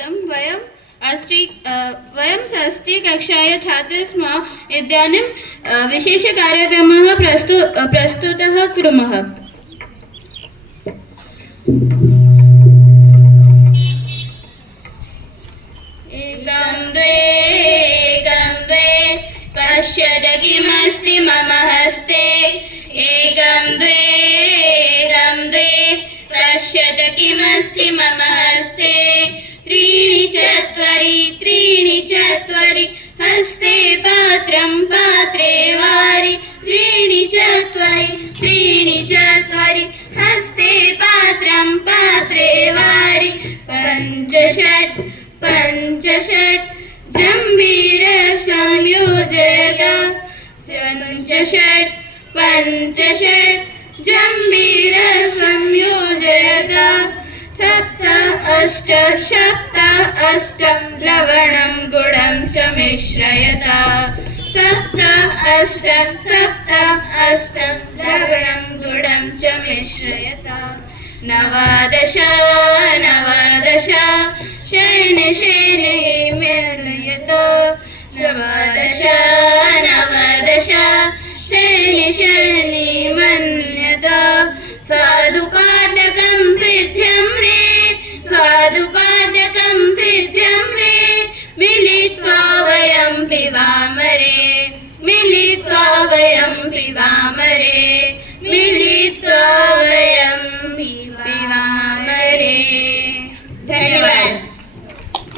दर्शनार्थं वयं षष्ठीकक्षायाः छात्राः स्मः। इदानीं विशेषकार्यक्रमः प्रस्तुतः कुर्मः। एकं द्वे पश्यत किमस्ति मम हस्ते। एकं द्वे पश्यत किमस्ति मम हस्ते। त्रीणि चत्वारि हस्ते पात्रं पात्रे वारि। त्रीणि चत्वारि हस्ते पात्रं पात्रे वारि। पञ्चषट् जम्बीरसंयोजयता। पञ्चषट् जम्बीरसंयोजयता। सप्त अष्ट लवणं गुडं च मिश्रयता। सप्त अष्ट लवणं गुडं च मिश्रयता। नवदश शयने मेलयता। नवदश